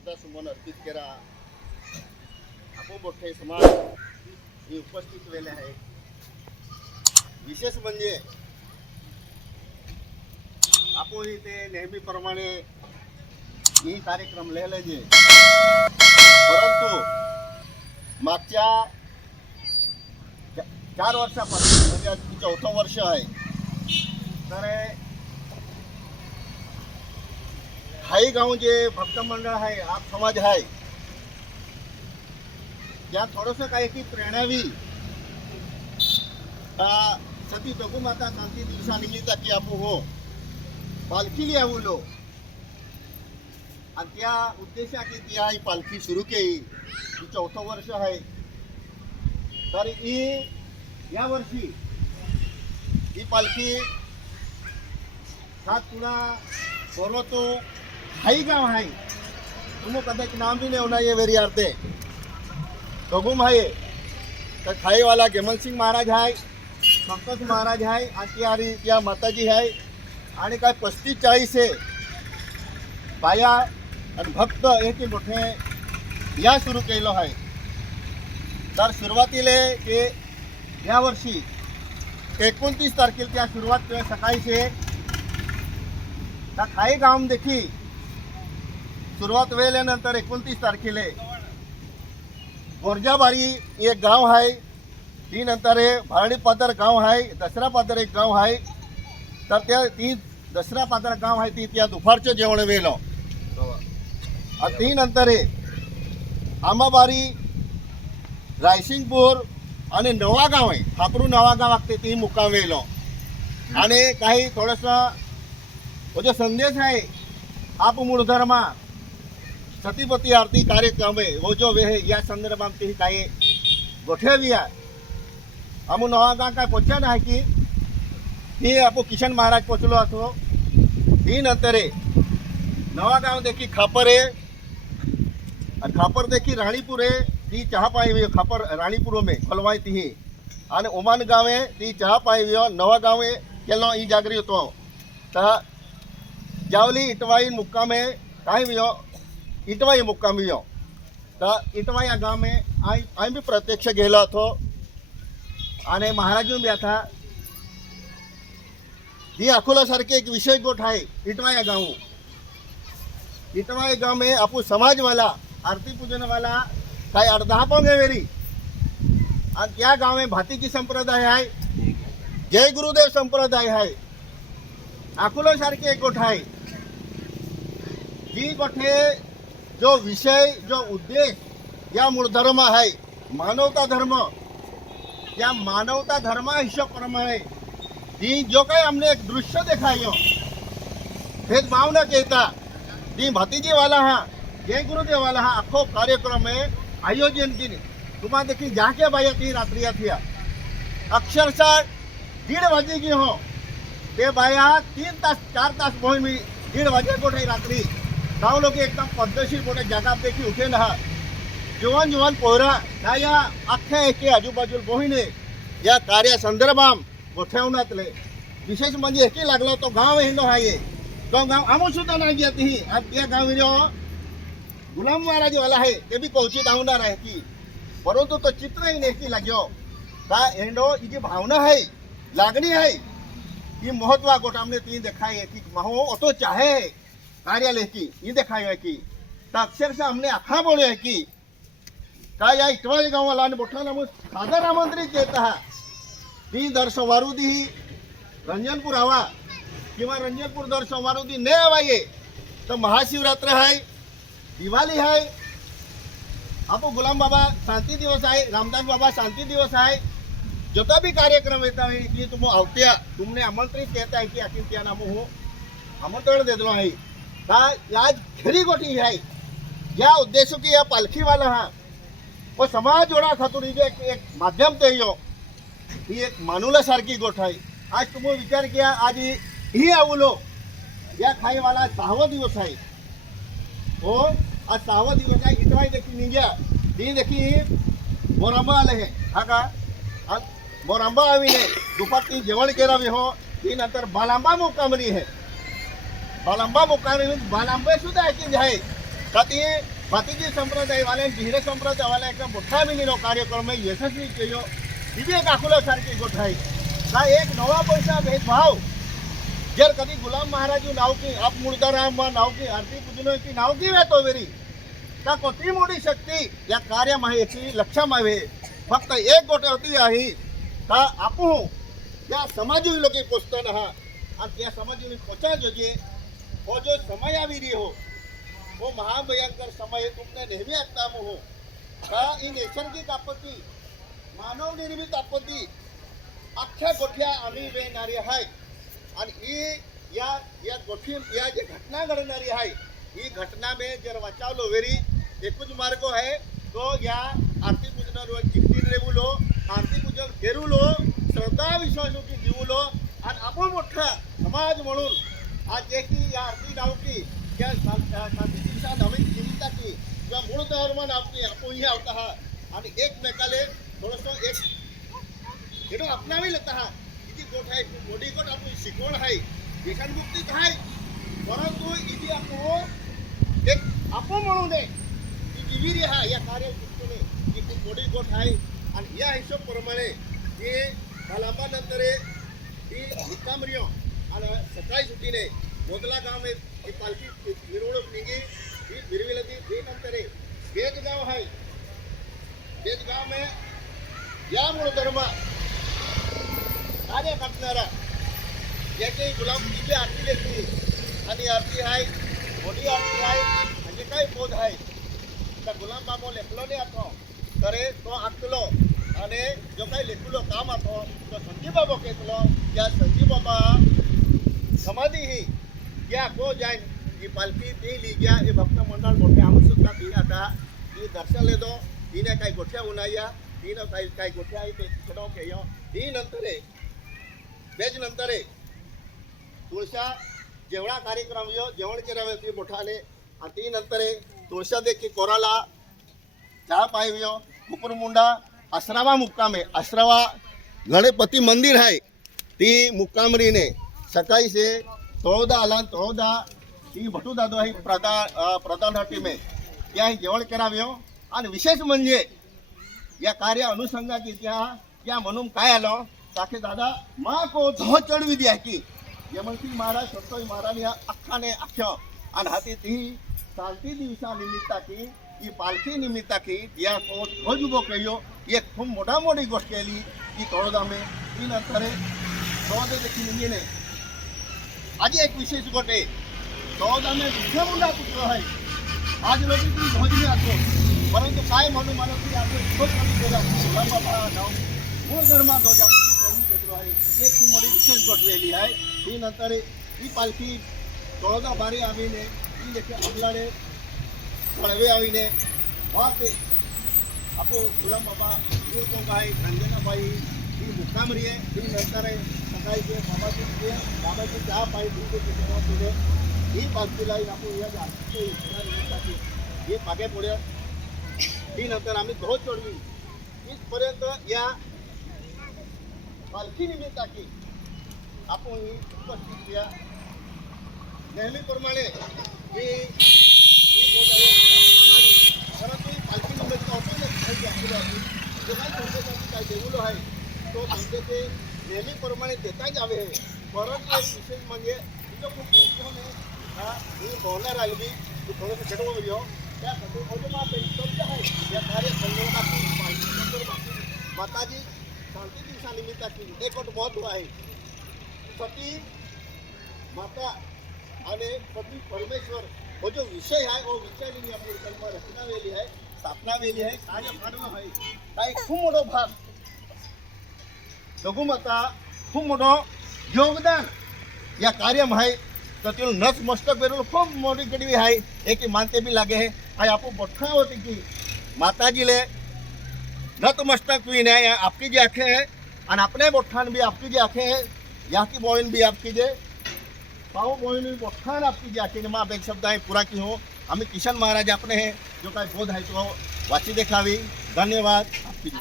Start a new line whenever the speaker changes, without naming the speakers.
श्रद्धासुमन अर्पित करा आपण मोठे समाज हे उपस्थित केलेले आहे. विशेष म्हणजे आपण इथे नेहमीप्रमाणे मी कार्यक्रम लिहिले जे परंतु मागच्या चार वर्षापासून म्हणजे चौथं वर्ष आहे. तर हाई गाव जे भक्त मंडळ आहे आप समाज आहे या थोडस काय की प्रेरणावी सती माता शांती दिवसानिमित्त की आपू हो पालखी आलो आणि त्या उद्देशा की ती ही पालखी सुरू केली ही चौथं वर्ष आहे तर ही या वर्षी ही पालखी सात पुन्हा पर्वतो हाई गाव आहे तुम्ही कदाचित नाम भी नहीं होना ये वेरी अर्थे गगुम आहे तर खाईवाला गेमन सिंग महाराज आहे पंकज महाराज आहे आणि ती आणि त्या माताजी आहे आणि काय पस्तीस चाळीस आहे बाया आणि भक्त हे ते मोठे या सुरू केलं आहे तर सुरुवातीले ते यावर्षी एकोणतीस तारखेला त्या सुरुवात सकाळीचे त्या खाई गाव देखील सुरुवात वेळेनंतर एकोणतीस तारखेला. गोरजाबारी एक गाव आहे ती नंतर हे भारडी पादर गाव आहे दसरा पादर एक गाव आहे तर त्या ती दसरा पादर गाव आहे ती त्या दुपारचं जेवण वेळ हो. आणि ती नंतर हे आंबाबारी रायसिंगपूर आणि नवा गाव आहे. खापरू नवा गाव लागते ती मुक्काम वेळ हो. आणि काही थोडंसं जो संदेश आहे आप मूळ धर्मा सतीपती आरती कार्यक्रम आहे वो जो वे है या संदर्भात ती काही गोठेवी आहे आम्ही नवागाव काय पोचन आहे की ही आपण किशन महाराज पोचलो असो ही नंतर नवागाव देखी खापर आहे खापर देखी राणीपूर आहे ती चहा पाई खापर राणीपूर में खोलवाई ती आणि ओमान गाव आहे ती चहा पाई नवा गाव आहे केलो ही जागरी होतो तर जावली इटवाई मुक्काम है काहे वियो इटवाई मुक्काम भी हो तर इटवाई या गाव में आई आई भी प्रत्यक्ष गेलो હતો आणि महाराजून बी आता ही अकोलासारखे एक विशेष गोठ आहे इटवा या गाव इटवा या गाव में आपू समाजवाला आरती पूजनवाला काय अर्धा पण वेरी. आणि त्या गाव में भातीची संप्रदाय आहे जय गुरुदेव संप्रदाय आहे. अकोला सारखे एक गोठ आहे. जी गोठे जो विषय जो उद्देश या मूळ धर्म आहे मानवता धर्म या मानवता धर्मा हिशोबप्रमाणे ती जो काही हमने एक दृश्य देखायो भेदभाव न केता ती भतीजीवाला हा जय गुरुदेवाला हा आखो कार्यक्रम आहे आयोजन की तुम्हाला देखील जाके बाया ती रात्री थिया. अक्षरशः दीड वाजे की हो. ते बाया तीन तास चार तास मोहीम दीड वाजे कोठे रात्री गाव लोक एकदम पद्धतशीर कोठे जगात देखील उठे ना जीवन जीवन पोहरा. ह्या या अख्ख्या एके आजूबाजूला मोहिने या कार्या संदर्भात गोठवण्यातले विशेष म्हणजे एकी लागलो तो गाव हिंदो आहे तो गाव आमो सुद्धा नाही गेत ही आज त्या गाव जो गुलाम महाराज वाला आहे ते बी पोहोचित आवणार आहे की परंतु तो चित्र ही नेकी लाग्यो का एंडो ही जी भावना आहे लागणी आहे ही महत्त्व गोटामने ती तीन की महो तो चाहे. कार्यालय की ये दिखाई है कि तो अक्षरशः हमने आखा बोलूया है कि का या इटवाळी गावाला आणि मोठा नमूद सादर आमंत्रित केत हा ती दर सोमवारुदी ही रंजनपूर हवा किंवा रंजनपूर दर सोमवारुदी ने हवा ये तर महाशिवरात्र आहे दिवाळी आहे आपो गुलाम बाबा शांती दिवस आहे रामदास बाबा शांती दिवस आहे जोता भी कार्यक्रम येता है इसलिए तुम आवत्या तुमने आमंत्रित कहता है कि आखिर त्या नाम हो? आमंत्रण दे आहे हा का आज खरी गोटी है या उद्देश्य की या पालखी वाला हा. वो समाज जोडा खातून ही जे एक, एक माध्यम ते यो ही एक मानुला सारखी गोठ आहे. आज तुम्ही विचार किया आज ही ही आवलो. या खाईवाला सहावा दिवस आहे. हो आज सहावा दिवस आहे. इतराही देखील निघ्या. ती देखील मोरांबा आले हे. हा का? आज मोरांबा आवीने दुपार ती जेवण केरावी हो. ती नंतर बालांबा मुक्कामरी आहे बालांबा मुक्कामरी बालांबे सुद्धा ऐकली आहे का ती भातीजी संप्रदायवाले भिरे संप्रदायवाले एका मोठ्या मिनीनो कार्यक्रम यशस्वी केलो ही बी एक अकोल्यासारखी गोष्ट आहे का एक नवा पैसा भेदभाव। जर कधी गुलाम महाराज नाव की आप मुर्दाराम नाव की आरती पूजनो की नाव की वेतो वेरी। का कोणती मोठी शक्ती या कार्यामध्ये याची लक्षामध्ये फक्त एक गोष्ट होती आहे। का आपण त्या समाजी लोक पोचताना हा आणि त्या समाजी पोचा जोजे हो जो समय આવી રહ્યો हो महाभयंकर समय तुमने नेहमी ऐकता हो का ही नैसर्गिक आपत्ती मानव निर्मित आपत्ती अख्ख्या गोठ्या आम्ही वेणारी आहे आणि ही या या गोठी या जे घटना घडणारी आहे ही घटना में जर वाचावलो वेरी एकूच मार्ग आहे तो या आरती पूजनावर चिकटीन रेवलो आरती पूजन फेरुलो श्रद्धा विश्वासोकी जीवलो आणि आपण मोठा समाज म्हणून आज जे की या आरती नावकी या शांती दिवसा नवीन निमित्ताची किंवा मूळ धर्म नावकी आपण ही आवता हा. आणि एकमेकाले थोडंसं एक हेडो अपनावी लेता हा. किती गोठ आहे खूप मोठी गोठ आपण शिकवण आहे. व्यसनमुक्तीच आहे. परंतु इथे आपण एक आपण म्हणू नये. की विविरी हा या कार्य दृष्टीने ही खूप मोठी गोठ आहे. आणि या हिशोबप्रमाणे हे कालांबानंतर ही निकामरियो आणि सकाळी सुट्टीने मोदला गाव में ही पालखी मिरवणूक निघी ही फिरविली ती ही नंतर बेदगाव आहे बेदगाव में या मूळ धर्म कार्य करणारा याची गुलामकीची आरती घेतली आणि आरती आहे मोठी आरती आहे म्हणजे काय बोध आहे त्या गुलाम बाबो लेखलो नाही आतो तरी तो आखलो आणि जो काही लेखलो काम आतो तो संजीव बाबो केतलो त्या संजीव बाबा समाधी ही. या को जायन जी पालखी ती ली गया. हे भक्त मंडळ मोठ्या आम सुद्धा ती आता ती दर्शन लेदो तिने काही गोठ्या उन्हाया तीन काही काही गोठ्या आहे ते छडो केयो ती नंतर तेच नंतर तुळशा जेवढा कार्यक्रम यो जेवण केरावे ती मोठाने आणि ती नंतर तुळशा देखील कोराला चहा पाहियो कुकुरमुंडा आश्रावा मुक्कामे. आश्रवा गणपती मंदिर आहे ती मुक्कामरीने सकाळी से तळोदा आला तळोदा ती भटू दादो ही प्रधान अं, प्रधान टीमे त्या ही जेवण कराव्यो हो. आणि विशेष म्हणजे या कार्य अनुषंगाची त्या या म्हणून काय आलो? ताके दादा मा को धो चढवी द्या की यमनसिंग महाराज सत्तोय महाराज या अख्खाने अख्ख आणि हाती ती शांती दिवसा निमित्ताकी ही पालखी निमित्ताकी या को ध्वज उभो कयो एक खूप मोठा मोठी गोष्ट केली की तळोदा मे ती नंतर तळोदे देखील निघेने आज एक विशेष गोष्ट आहे तळोदामे दुसऱ्या मुंडा पुत्र आहे आज लोक ती ध्वज नाही असो परंतु काय म्हणून मला की आपण खूप कमी केलं बाबा नाव मूळ धर्मा ध्वज आपण ती करून घेतलो आहे ही एक खूप मोठी विशेष गोष्ट वेली आहे ही नंतर ही पालखी तळोदा बारी आवीने ही देखील आपल्याला कळवे आवीने वाहते आपो गुलाम बाबा मूळ कोंग आहे सांगायचे ही मुक्कामरी आहे ही नंतर बाबाची जे बाबाची चहा पाई दूध जेव्हा पुढे ही पालखीला आपण या जास्तीच्या इच्छासाठी हे मागे पुढे ही नंतर आम्ही ध्वज चढवी इथपर्यंत या पालखी निमित्ताची आपण ही उपस्थित या नेहमीप्रमाणे ही परंतु पालखी निमित्त आपण काही दाखवली आहे जे काही संस्थेसाठी काही देऊलो आहे तो संस्थेचे नेहमीप्रमाणे देता यावे. परंतु एक विशेष म्हणजे तिथं खूप लोकांनी हा बोलणार आली मी तू थोडंसं खेळवून घेऊ त्यासाठी म्हणजे शब्द आहे. या कार्य संदर्भातील माहिती संदर्भातील माताजी शांती दिवसानिमित्ताची एक मोठं महत्त्व आहे. सती माता आणि पती परमेश्वर हो जो विषय आहे वो विषयाने आपली कल्पना रचना वेली आहे स्थापना वेली आहे कार्य पाडणं आहे. काही खूप मोठा भाग लघुमता खूप मोठं योगदान या कार्यम आहे. तर तिला नस मस्तक बेरून खूप मोठी कडवी आहे. एक मानते भी लागे है. आणि आपण बठा होती की माताजीले नतमस्तक भी नहीं है आपकी जो आंखें है और अपने बोठान भी आपकी जो आंखें है यहाँ की बॉइन भी आपकी जे पाओ बॉइन भी बोठान आपकी जो आंखें माँ एक शब्द है पूरा की हो. हमें किशन महाराज अपने हैं जो का बोध है तो वाची देखावी. धन्यवाद. आपकी जी